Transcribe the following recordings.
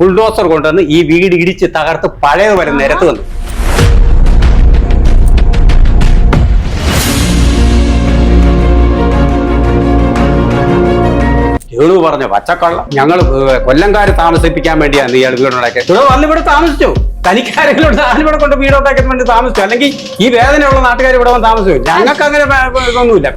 Bulldozer കൊണ്ടുവന്ന് ഈ വീട് ഇടിച്ച് തകർത്ത് പഴയത് വരെ നിരത്ത് വന്നു. ഇളവ് പറഞ്ഞ പച്ചക്കള്ള. ഞങ്ങൾ കൊല്ലംകാര് താമസിപ്പിക്കാൻ വേണ്ടിയാണ് ഇയാൾ വീടുണ്ടാക്കിയത്. ഇവിടെ വന്ന് ഇവിടെ താമസിച്ചു? തനിക്കാരെങ്കിലും താനിവിടെ കൊണ്ട് വീടുണ്ടാക്കാൻ വേണ്ടി താമസിച്ചു? അല്ലെങ്കിൽ ഈ വേദനയുള്ള നാട്ടുകാർ ഇവിടെ വന്ന് താമസിച്ചു? ഞങ്ങൾക്ക് അങ്ങനെ ഇതൊന്നുമില്ല.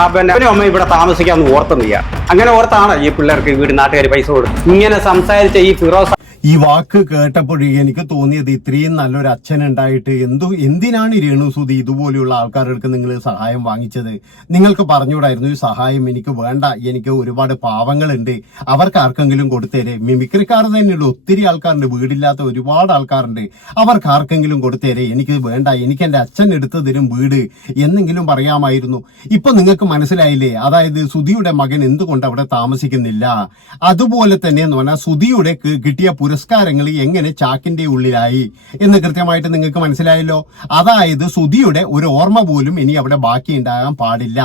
ആ പിന്നെ അമ്മയും ഇവിടെ താമസിക്കാന്ന് ഓർത്തുന്നില്ല. അങ്ങനെ ഓർത്താണ് ഈ പിള്ളേർക്ക് വീട് നാട്ടുകാർ പൈസ കൊടുത്തു. ഇങ്ങനെ സംസാരിച്ച ഈ ഫിറോസ് ഈ വാക്ക് കേട്ടപ്പോഴേ എനിക്ക് തോന്നിയത് ഇത്രയും നല്ലൊരു അച്ഛൻ ഉണ്ടായിട്ട് എന്തു എന്തിനാണ് രേണു രേണുസുതി ഇതുപോലെയുള്ള ആൾക്കാർക്ക് നിങ്ങൾ സഹായം വാങ്ങിച്ചത്? നിങ്ങൾക്ക് പറഞ്ഞുകൂടായിരുന്നു ഈ സഹായം എനിക്ക് വേണ്ട എനിക്ക് ഒരുപാട് പാവങ്ങളുണ്ട്. അവർക്ക് ആർക്കെങ്കിലും കൊടുത്തേരെ. മിമിക്രിക്കാർ തന്നെയുള്ള ഒത്തിരി ആൾക്കാരുണ്ട്. വീടില്ലാത്ത ഒരുപാട് ആൾക്കാരുണ്ട്. അവർക്ക് ആർക്കെങ്കിലും കൊടുത്തേരെ. എനിക്ക് വേണ്ട എനിക്ക് എന്റെ അച്ഛൻ എടുത്തു തരും വീട് എന്നെങ്കിലും പറയാമായിരുന്നു. ഇപ്പൊ നിങ്ങൾക്ക് മനസ്സിലായില്ലേ? അതായത് സുധിയുടെ മകൻ എന്തുകൊണ്ട് അവിടെ താമസിക്കുന്നില്ല? അതുപോലെ തന്നെ എന്ന് പറഞ്ഞാൽ സുധിയുടെ കിട്ടിയ കിട്ടിയ പുരസ്കാരങ്ങൾ എങ്ങനെ ചാക്കിന്റെ ഉള്ളിലായി? എന്ന് കൃത്യമായിട്ട് നിങ്ങൾക്ക് മനസ്സിലായല്ലോ. അതായത് സുധിയുടെ ഒരു ഓർമ്മ പോലും ഇനി അവിടെ ബാക്കി ഉണ്ടാകാൻ പാടില്ല.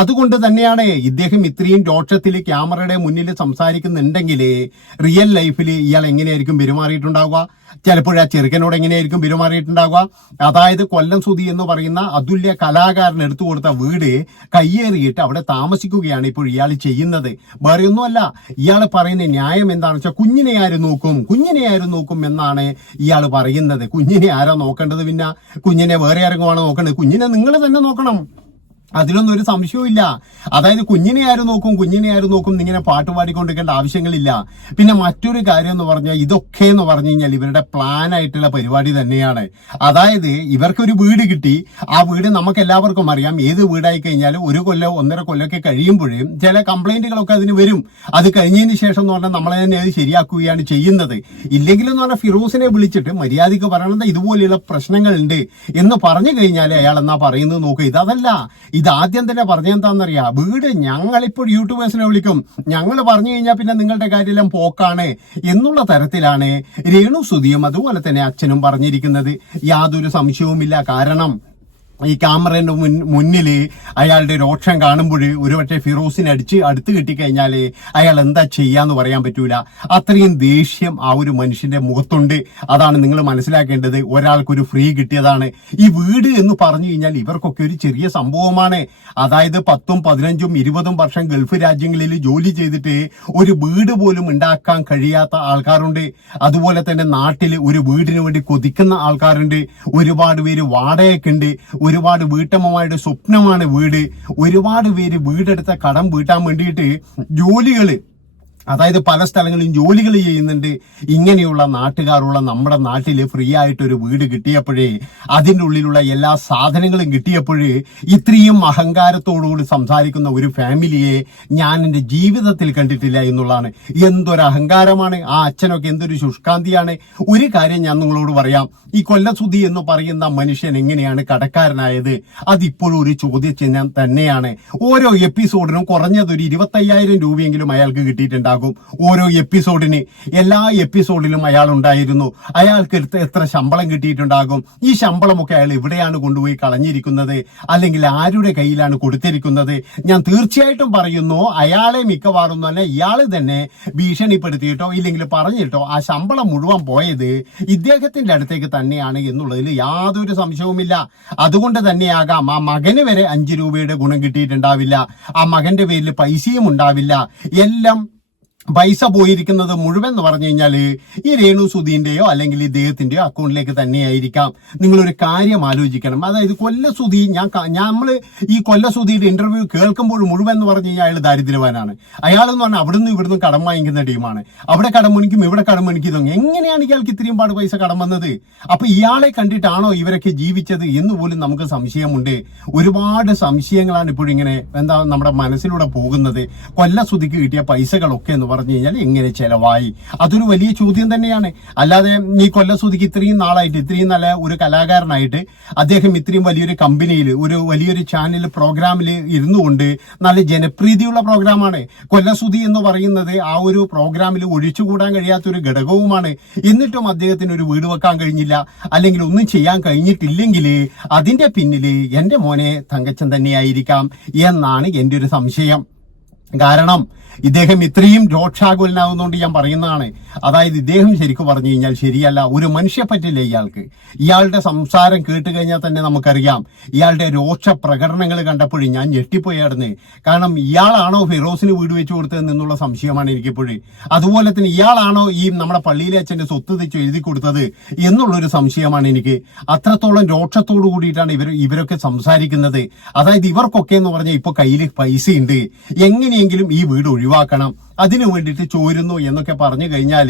അതുകൊണ്ട് തന്നെയാണ് ഇദ്ദേഹം ഇത്രയും രോക്ഷത്തിൽ ക്യാമറയുടെ മുന്നിൽ സംസാരിക്കുന്നുണ്ടെങ്കിൽ റിയൽ ലൈഫിൽ ഇയാൾ എങ്ങനെയായിരിക്കും പെരുമാറിയിട്ടുണ്ടാവുക? ചിലപ്പോൾ ആ ചെറുക്കനോട് എങ്ങനെയായിരിക്കും പെരുമാറിയിട്ടുണ്ടാവുക? അതായത് കൊല്ലം സുധി എന്ന് പറയുന്ന അതുല്യ കലാകാരൻ എടുത്തു കൊടുത്ത വീട് കയ്യേറിയിട്ട് അവിടെ താമസിക്കുകയാണ് ഇപ്പോൾ ഇയാൾ ചെയ്യുന്നത്. വേറെ ഒന്നുമല്ല ഇയാൾ പറയുന്ന ന്യായം എന്താണെന്ന് വെച്ചാൽ കുഞ്ഞിനെ ആര് നോക്കും? കുഞ്ഞിനെ ആര് നോക്കും എന്നാണ് ഇയാൾ പറയുന്നത്. കുഞ്ഞിനെ ആരാ നോക്കേണ്ടത് പിന്നെ? കുഞ്ഞിനെ വേറെ ആരെങ്കിലും നോക്കേണ്ടത്? കുഞ്ഞിനെ നിങ്ങൾ തന്നെ നോക്കണം. അതിലൊന്നും ഒരു സംശയവും അതായത് കുഞ്ഞിനെ ആരും നോക്കും കുഞ്ഞിനെ ആരും നോക്കും ഇങ്ങനെ പാട്ട് പാടിക്കൊണ്ടിരിക്കേണ്ട ആവശ്യങ്ങളില്ല. പിന്നെ മറ്റൊരു കാര്യം എന്ന് പറഞ്ഞാൽ ഇതൊക്കെ എന്ന് പറഞ്ഞു കഴിഞ്ഞാൽ ഇവരുടെ പ്ലാൻ ആയിട്ടുള്ള പരിപാടി തന്നെയാണ്. അതായത് ഇവർക്കൊരു വീട് കിട്ടി. ആ വീട് നമുക്ക് എല്ലാവർക്കും അറിയാം. ഏത് വീടായി കഴിഞ്ഞാലും ഒരു കൊല്ലം ഒന്നര കൊല്ലമൊക്കെ കഴിയുമ്പോഴും ചില കംപ്ലൈന്റുകളൊക്കെ അതിന് വരും. അത് കഴിഞ്ഞതിന് ശേഷം എന്ന് പറഞ്ഞാൽ നമ്മളെ തന്നെ അത് ശരിയാക്കുകയാണ് ചെയ്യുന്നത്. ഇല്ലെങ്കിലും എന്ന് പറഞ്ഞാൽ ഫിറോസിനെ വിളിച്ചിട്ട് മര്യാദയ്ക്ക് പറയണത് ഇതുപോലെയുള്ള പ്രശ്നങ്ങളുണ്ട് എന്ന് പറഞ്ഞു കഴിഞ്ഞാൽ അയാൾ എന്നാ പറയുന്നത് നോക്കുക ഇതല്ല. ഇത് ആദ്യം തന്നെ പറഞ്ഞെന്താണെന്നറിയാ വീട് ഞങ്ങളിപ്പോൾ യൂട്യൂബേഴ്സിനെ വിളിക്കും. ഞങ്ങൾ പറഞ്ഞു കഴിഞ്ഞാൽ പിന്നെ നിങ്ങളുടെ കാര്യമെല്ലാം പോക്കാണ് എന്നുള്ള തരത്തിലാണ് രേണു സുധിയും അതുപോലെ തന്നെ അച്ഛനും പറഞ്ഞിരിക്കുന്നത്. യാതൊരു സംശയവുമില്ല. കാരണം ഈ ക്യാമറേന്റെ മുൻ മുന്നിൽ അയാളുടെ രോക്ഷം കാണുമ്പോൾ ഒരുപക്ഷെ ഫിറോസിനെ അടിച്ച് അടുത്ത് കിട്ടിക്കഴിഞ്ഞാൽ അയാൾ എന്താ ചെയ്യാന്ന് പറയാൻ പറ്റൂല. അത്രയും ദേഷ്യം ആ ഒരു മനുഷ്യന്റെ മുഖത്തുണ്ട്. അതാണ് നിങ്ങൾ മനസ്സിലാക്കേണ്ടത്. ഒരാൾക്കൊരു ഫ്രീ കിട്ടിയതാണ്. ഈ വീട് എന്ന് പറഞ്ഞു കഴിഞ്ഞാൽ ഇവർക്കൊക്കെ ഒരു ചെറിയ സംഭവമാണ്. അതായത് പത്തും പതിനഞ്ചും ഇരുപതും വർഷം ഗൾഫ് രാജ്യങ്ങളിൽ ജോലി ചെയ്തിട്ട് ഒരു വീട് പോലും ഉണ്ടാക്കാൻ കഴിയാത്ത ആൾക്കാരുണ്ട്. അതുപോലെ തന്നെ നാട്ടിൽ ഒരു വീടിന് വേണ്ടി കൊതിക്കുന്ന ആൾക്കാരുണ്ട്. ഒരുപാട് പേര് വാടകയ്ക്കുണ്ട്. ഒരുപാട് വീട്ടമ്മമാരുടെ സ്വപ്നമാണ് വീട്. ഒരുപാട് പേര് വീടെടുത്ത കടം വീട്ടാൻ വേണ്ടിയിട്ട് ജോലികൾ അതായത് പല സ്ഥലങ്ങളിലും ജോലികൾ ചെയ്യുന്നുണ്ട്. ഇങ്ങനെയുള്ള നാട്ടുകാരുള്ള നമ്മുടെ നാട്ടിൽ ഫ്രീ ആയിട്ട് ഒരു വീട് കിട്ടിയപ്പോഴേ അതിന്റെ ഉള്ളിലുള്ള എല്ലാ സാധനങ്ങളും കിട്ടിയപ്പോഴേ ഇത്രയും അഹങ്കാരത്തോടുകൂടി സംസാരിക്കുന്ന ഒരു ഫാമിലിയെ ഞാൻ എന്റെ ജീവിതത്തിൽ കണ്ടിട്ടില്ല എന്നുള്ളതാണ്. എന്തൊരു അഹങ്കാരമാണ്. ആ അച്ഛനൊക്കെ എന്തൊരു ശുഷ്കാന്തിയാണ്. ഒരു കാര്യം ഞാൻ നിങ്ങളോട് പറയാം. ഈ കൊല്ലസുതി എന്ന് പറയുന്ന മനുഷ്യൻ എങ്ങനെയാണ് കടക്കാരനായത്? അതിപ്പോഴും ഒരു ചോദ്യചിഹ്നം തന്നെയാണ്. ഓരോ എപ്പിസോഡിനും കുറഞ്ഞതൊരു ഇരുപത്തയ്യായിരം രൂപയെങ്കിലും അയാൾക്ക് കിട്ടിയിട്ടുണ്ടാകും ഓരോ എപ്പിസോഡിന് എല്ലാ എപ്പിസോഡിലും അയാൾ ഉണ്ടായിരുന്നു. അയാൾക്ക് എത്ര ശമ്പളം കിട്ടിയിട്ടുണ്ടാകും? ഈ ശമ്പളമൊക്കെ അയാൾ എവിടെയാണ് കൊണ്ടുപോയി കളഞ്ഞിരിക്കുന്നത്? അല്ലെങ്കിൽ ആരുടെ കയ്യിലാണ് കൊടുത്തിരിക്കുന്നത്? ഞാൻ തീർച്ചയായിട്ടും പറയുന്നു അയാളെ മിക്കവാറും തന്നെ ഇയാൾ തന്നെ ഭീഷണിപ്പെടുത്തിയിട്ടോ ഇല്ലെങ്കിൽ പറഞ്ഞിട്ടോ ആ ശമ്പളം മുഴുവൻ പോയത് ഇദ്ദേഹത്തിന്റെ അടുത്തേക്ക് തന്നെയാണ് എന്നുള്ളതിൽ യാതൊരു സംശയവുമില്ല. അതുകൊണ്ട് തന്നെയാകാം ആ മകന് വരെ അഞ്ച് രൂപയുടെ ഗുണം കിട്ടിയിട്ടുണ്ടാവില്ല. ആ മകന്റെ പേരിൽ പൈസയും ഉണ്ടാവില്ല. എല്ലാം പൈസ പോയിരിക്കുന്നത് മുഴുവൻ എന്ന് പറഞ്ഞു കഴിഞ്ഞാൽ ഈ രേണു സുധീന്റെയോ അല്ലെങ്കിൽ ഇദ്ദേഹത്തിന്റെയോ അക്കൗണ്ടിലേക്ക് തന്നെയായിരിക്കാം. നിങ്ങളൊരു കാര്യം ആലോചിക്കണം. അതായത് കൊല്ലസുധി ഞാൻ നമ്മൾ ഈ കൊല്ലസുധിയുടെ ഇന്റർവ്യൂ കേൾക്കുമ്പോൾ മുഴുവൻ എന്ന് പറഞ്ഞു കഴിഞ്ഞാൽ അയാൾ ദാരിദ്ര്യവാനാണ്. അയാൾ എന്ന് പറഞ്ഞാൽ അവിടുന്ന് ഇവിടുന്ന് കടം വാങ്ങിക്കുന്ന ടീമാണ്. അവിടെ കടം മണിക്കും ഇവിടെ കടം മേടിക്കും എങ്ങനെയാണ് ഇയാൾക്ക് ഇത്രയും പാട് പൈസ കടം വന്നത്? അപ്പൊ ഇയാളെ കണ്ടിട്ടാണോ ഇവരൊക്കെ ജീവിച്ചത് എന്ന് പോലും നമുക്ക് സംശയമുണ്ട്. ഒരുപാട് സംശയങ്ങളാണ് ഇപ്പോഴിങ്ങനെ എന്താ നമ്മുടെ മനസ്സിലൂടെ പോകുന്നത്. കൊല്ലസുധിക്ക് കിട്ടിയ പൈസകളൊക്കെ എന്ന് പറഞ്ഞു കഴിഞ്ഞാൽ എങ്ങനെ ചെലവായി. അതൊരു വലിയ ചോദ്യം തന്നെയാണ്. അല്ലാതെ ഈ കൊല്ലസൂതിക്ക് ഇത്രയും നാളായിട്ട് ഇത്രയും നല്ല ഒരു കലാകാരനായിട്ട് അദ്ദേഹം ഇത്രയും വലിയൊരു കമ്പനിയിൽ ഒരു വലിയൊരു ചാനൽ പ്രോഗ്രാമിൽ ഇരുന്നു കൊണ്ട് നല്ല ജനപ്രീതിയുള്ള പ്രോഗ്രാമാണ് കൊല്ലസുതി എന്ന് പറയുന്നത് ആ ഒരു പ്രോഗ്രാമിൽ ഒഴിച്ചുകൂടാൻ കഴിയാത്ത ഒരു ഘടകവുമാണ്. എന്നിട്ടും അദ്ദേഹത്തിന് ഒരു വീട് വെക്കാൻ കഴിഞ്ഞില്ല. അല്ലെങ്കിൽ ഒന്നും ചെയ്യാൻ കഴിഞ്ഞിട്ടില്ലെങ്കിൽ അതിന്റെ പിന്നിൽ എന്റെ മോനെ തങ്കച്ചൻ തന്നെയായിരിക്കാം എന്നാണ് എന്റെ ഒരു സംശയം. കാരണം ഇദ്ദേഹം ഇത്രയും രോക്ഷാകുലനാകുന്നതുകൊണ്ട് ഞാൻ പറയുന്നതാണ്. അതായത് ഇദ്ദേഹം ശരിക്കും പറഞ്ഞു കഴിഞ്ഞാൽ ശരിയല്ല ഒരു മനുഷ്യ പറ്റില്ല ഇയാൾക്ക്. ഇയാളുടെ സംസാരം കേട്ട് കഴിഞ്ഞാൽ തന്നെ നമുക്കറിയാം ഇയാളുടെ രോക്ഷ പ്രകടനങ്ങൾ കണ്ടപ്പോഴും ഞാൻ ഞെട്ടിപ്പോയായിരുന്നു കാരണം ഇയാളാണോ ഫിറോസിന് വീട് വെച്ചു കൊടുത്തത് എന്നുള്ള സംശയമാണ് എനിക്കിപ്പോഴും അതുപോലെ തന്നെ ഇയാളാണോ ഈ നമ്മുടെ പള്ളിയിലെ അച്ഛന്റെ സ്വത്ത് തെച്ച് എഴുതി കൊടുത്തത് എന്നുള്ളൊരു സംശയമാണ് എനിക്ക്. അത്രത്തോളം രോക്ഷത്തോടു കൂടിയിട്ടാണ് ഇവർ ഇവരൊക്കെ സംസാരിക്കുന്നത്. അതായത് ഇവർക്കൊക്കെ എന്ന് പറഞ്ഞാൽ ഇപ്പോൾ കയ്യിൽ പൈസ ഉണ്ട് എങ്ങനെയെങ്കിലും ഈ വീട് ഒഴിവാക്കണം. അതിനു വേണ്ടിയിട്ട് ചോരുന്നു എന്നൊക്കെ പറഞ്ഞു കഴിഞ്ഞാൽ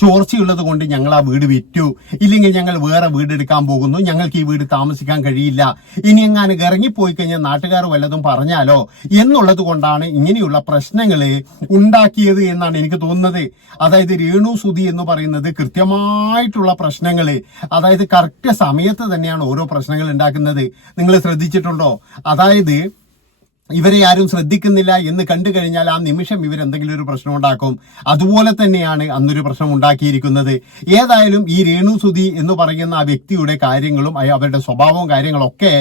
ചോർച്ചയുള്ളത് കൊണ്ട് ഞങ്ങൾ ആ വീട് വിറ്റു. ഇല്ലെങ്കിൽ ഞങ്ങൾ വേറെ വീട് എടുക്കാൻ പോകുന്നു. ഞങ്ങൾക്ക് ഈ വീട് താമസിക്കാൻ കഴിയില്ല. ഇനി എങ്ങാനും ഇറങ്ങിപ്പോയി കഴിഞ്ഞാൽ നാട്ടുകാർ വല്ലതും പറഞ്ഞാലോ? എന്നുള്ളത് കൊണ്ടാണ് ഇങ്ങനെയുള്ള പ്രശ്നങ്ങൾ ഉണ്ടാക്കിയത് എന്നാണ് എനിക്ക് തോന്നുന്നത്. അതായത് രേണു സുധി എന്ന് പറയുന്നത് കൃത്യമായിട്ടുള്ള പ്രശ്നങ്ങൾ. അതായത് കറക്റ്റ് സമയത്ത് തന്നെയാണ് ഓരോ പ്രശ്നങ്ങൾ ഉണ്ടാക്കുന്നത്. നിങ്ങൾ ശ്രദ്ധിച്ചിട്ടുണ്ടോ? അതായത് ഇവരെ ആരും ശ്രദ്ധിക്കുന്നില്ല എന്ന് കണ്ടു കഴിഞ്ഞാൽ ആ നിമിഷം ഇവരെന്തെങ്കിലും ഒരു പ്രശ്നം ഉണ്ടാക്കും. അതുപോലെ തന്നെയാണ് അന്നൊരു പ്രശ്നം ഉണ്ടാക്കിയിരിക്കുന്നത്. ഏതായാലും ഈ രേണു സുധി എന്ന് പറയുന്ന ആ വ്യക്തിയുടെ കാര്യങ്ങളും അവരുടെ സ്വഭാവവും കാര്യങ്ങളൊക്കെ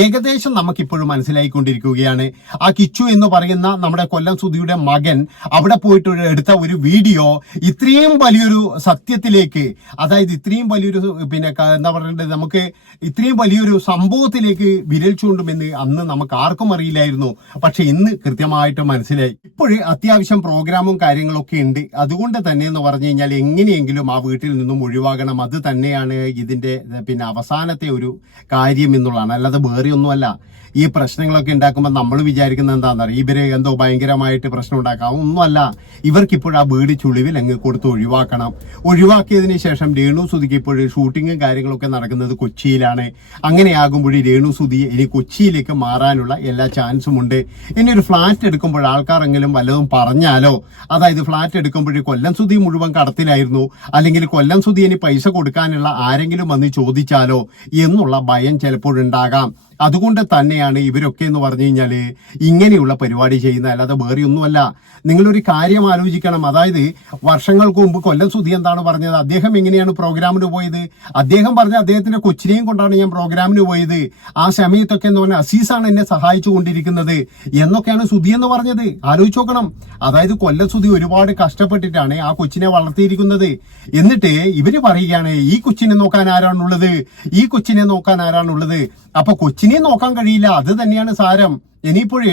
ഏകദേശം നമുക്കിപ്പോഴും മനസ്സിലായിക്കൊണ്ടിരിക്കുകയാണ്. ആ കിച്ചു എന്ന് പറയുന്ന നമ്മുടെ കൊല്ലം സുധിയുടെ മകൻ അവിടെ പോയിട്ട് എടുത്ത ഒരു വീഡിയോ ഇത്രയും വലിയൊരു സത്യത്തിലേക്ക് അതായത് ഇത്രയും വലിയൊരു പിന്നെ എന്താ പറയേണ്ടത്? നമുക്ക് ഇത്രയും വലിയൊരു സംഭവത്തിലേക്ക് വിരൽ ചൂണ്ടുമെന്ന് അന്ന് നമുക്ക് ആർക്കും അറിയില്ലായിരുന്നു. പക്ഷെ ഇന്ന് കൃത്യമായിട്ട് മനസ്സിലായി. ഇപ്പോഴേ അത്യാവശ്യം പ്രോഗ്രാമും കാര്യങ്ങളൊക്കെ ഉണ്ട്. അതുകൊണ്ട് തന്നെ എന്ന് പറഞ്ഞു കഴിഞ്ഞാൽ എങ്ങനെയെങ്കിലും ആ വീട്ടിൽ നിന്നും ഒഴിവാകണം. അത് തന്നെയാണ് ഇതിന്റെ പിന്നെ അവസാനത്തെ ഒരു കാര്യം എന്നുള്ളതാണ്. അല്ലാതെ വേറെ ഒന്നുമല്ല. ഈ പ്രശ്നങ്ങളൊക്കെ ഉണ്ടാക്കുമ്പോൾ നമ്മൾ വിചാരിക്കുന്നത് എന്താണെന്ന് അറിയാം ഇവർ എന്തോ ഭയങ്കരമായിട്ട് പ്രശ്നം ഉണ്ടാക്കാം. ഒന്നുമല്ല. ഇവർക്കിപ്പോഴും ആ വീട് ചുളിവിൽ അങ്ങ് കൊടുത്ത് ഒഴിവാക്കണം. ഒഴിവാക്കിയതിന് ശേഷം രേണു സുധിക്ക് ഇപ്പോൾ ഷൂട്ടിങ്ങും കാര്യങ്ങളൊക്കെ നടക്കുന്നത് കൊച്ചിയിലാണ്. അങ്ങനെയാകുമ്പോൾ രേണു സുധി ഇനി കൊച്ചിയിലേക്ക് മാറാനുള്ള എല്ലാ ചാൻസും ഉണ്ട്. ഇനി ഒരു ഫ്ലാറ്റ് എടുക്കുമ്പോൾ ആൾക്കാരെങ്കിലും വല്ലതും പറഞ്ഞാലോ? അതായത് ഫ്ലാറ്റ് എടുക്കുമ്പോൾ കൊല്ലം സുധി മുഴുവൻ കടത്തിലായിരുന്നു. അല്ലെങ്കിൽ കൊല്ലം സുധി ഇനി പൈസ കൊടുക്കാനുള്ള ആരെങ്കിലും വന്ന് ചോദിച്ചാലോ? എന്നുള്ള ഭയം ചിലപ്പോഴുണ്ടാകാം. അതുകൊണ്ട് തന്നെയാണ് ഇവരൊക്കെ എന്ന് പറഞ്ഞു കഴിഞ്ഞാൽ ഇങ്ങനെയുള്ള പരിപാടി ചെയ്യുന്ന അല്ലാതെ വേറെ ഒന്നുമല്ല. നിങ്ങളൊരു കാര്യം ആലോചിക്കണം. അതായത് വർഷങ്ങൾക്ക് മുമ്പ് കൊല്ലം സുധി എന്താണ് പറഞ്ഞത്? അദ്ദേഹം എങ്ങനെയാണ് പ്രോഗ്രാമിന് പോയത്? അദ്ദേഹം പറഞ്ഞ അദ്ദേഹത്തിന്റെ കൊച്ചിനെയും കൊണ്ടാണ് ഞാൻ പ്രോഗ്രാമിന് പോയത്. ആ സമയത്തൊക്കെ എന്ന് പറഞ്ഞാൽ അസീസാണ് എന്നെ സഹായിച്ചു കൊണ്ടിരിക്കുന്നത് എന്നൊക്കെയാണ് സുധി എന്ന് പറഞ്ഞത്. ആലോചിച്ച് നോക്കണം. അതായത് കൊല്ലം സുധി ഒരുപാട് കഷ്ടപ്പെട്ടിട്ടാണ് ആ കൊച്ചിനെ വളർത്തിയിരിക്കുന്നത്. എന്നിട്ട് ഇവർ പറയുകയാണ് ഈ കൊച്ചിനെ നോക്കാൻ ആരാണുള്ളത്? ഈ കൊച്ചിനെ നോക്കാൻ ആരാണുള്ളത്? അപ്പൊ കൊച്ചിനെ നോക്കാൻ കഴിയില്ല. അത് തന്നെയാണ് സാരം. ഇനിയിപ്പോഴേ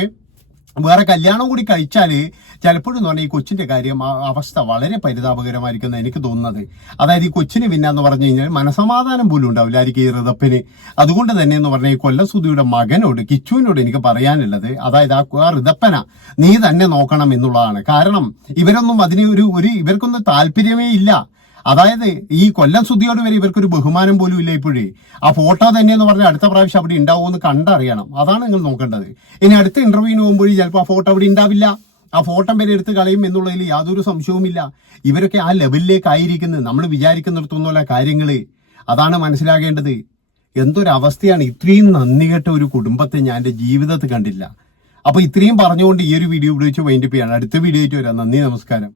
വേറെ കല്യാണം കൂടി കഴിച്ചാൽ ചിലപ്പോഴും എന്ന് പറഞ്ഞാൽ ഈ കൊച്ചിന്റെ കാര്യം അവസ്ഥ വളരെ പരിതാപകരമായിരിക്കും എന്ന് എനിക്ക് തോന്നുന്നത്. അതായത് ഈ കൊച്ചിന് പിന്നെ എന്ന് പറഞ്ഞു കഴിഞ്ഞാൽ മനസമാധാനം പോലും ഉണ്ടാവില്ല ആയിരിക്കും ഈ ഋതപ്പിന്. അതുകൊണ്ട് തന്നെ എന്ന് പറഞ്ഞാൽ ഈ കൊല്ലസുതിയുടെ മകനോട് കിച്ചുവിനോട് എനിക്ക് പറയാനുള്ളത് അതായത് ആ ഋതപ്പന നീ തന്നെ നോക്കണം എന്നുള്ളതാണ്. കാരണം ഇവരൊന്നും അതിന് ഒരു ഒരു ഇവർക്കൊന്നും താല്പര്യമേ ഇല്ല. അതായത് ഈ കൊല്ലം സുദ്ധിയോട് വരെ ഇവർക്കൊരു ബഹുമാനം പോലും ഇല്ല ഇപ്പോഴേ. ആ ഫോട്ടോ തന്നെ എന്ന് പറഞ്ഞാൽ അടുത്ത പ്രാവശ്യം അവിടെ ഉണ്ടാവുമെന്ന് കണ്ടറിയണം. അതാണ് നിങ്ങൾ നോക്കേണ്ടത്. ഇനി അടുത്ത ഇന്റർവ്യൂവിന് പോകുമ്പോഴും ചിലപ്പോൾ ആ ഫോട്ടോ അവിടെ ഉണ്ടാവില്ല. ആ ഫോട്ടോ വരെ എടുത്ത് കളയും എന്നുള്ളതിൽ യാതൊരു സംശയവുമില്ല. ഇവരൊക്കെ ആ ലെവലിലേക്ക് ആയിരിക്കുന്നത് നമ്മൾ വിചാരിക്കുന്നിടത്തൊന്നുമല്ല കാര്യങ്ങൾ അതാണ് മനസ്സിലാകേണ്ടത്. എന്തൊരവസ്ഥയാണ് ഇത്രയും നന്ദി കേട്ട ഒരു കുടുംബത്തെ ഞാൻ എന്റെ ജീവിതത്തിൽ കണ്ടില്ല. അപ്പോൾ ഇത്രയും പറഞ്ഞുകൊണ്ട് ഈ ഒരു വീഡിയോ ഉപയോഗിച്ച് വൈൻഡപ്പ് ചെയ്യാണ്. അടുത്ത വീഡിയോ ആയിട്ട് വരാം. നന്ദി നമസ്കാരം.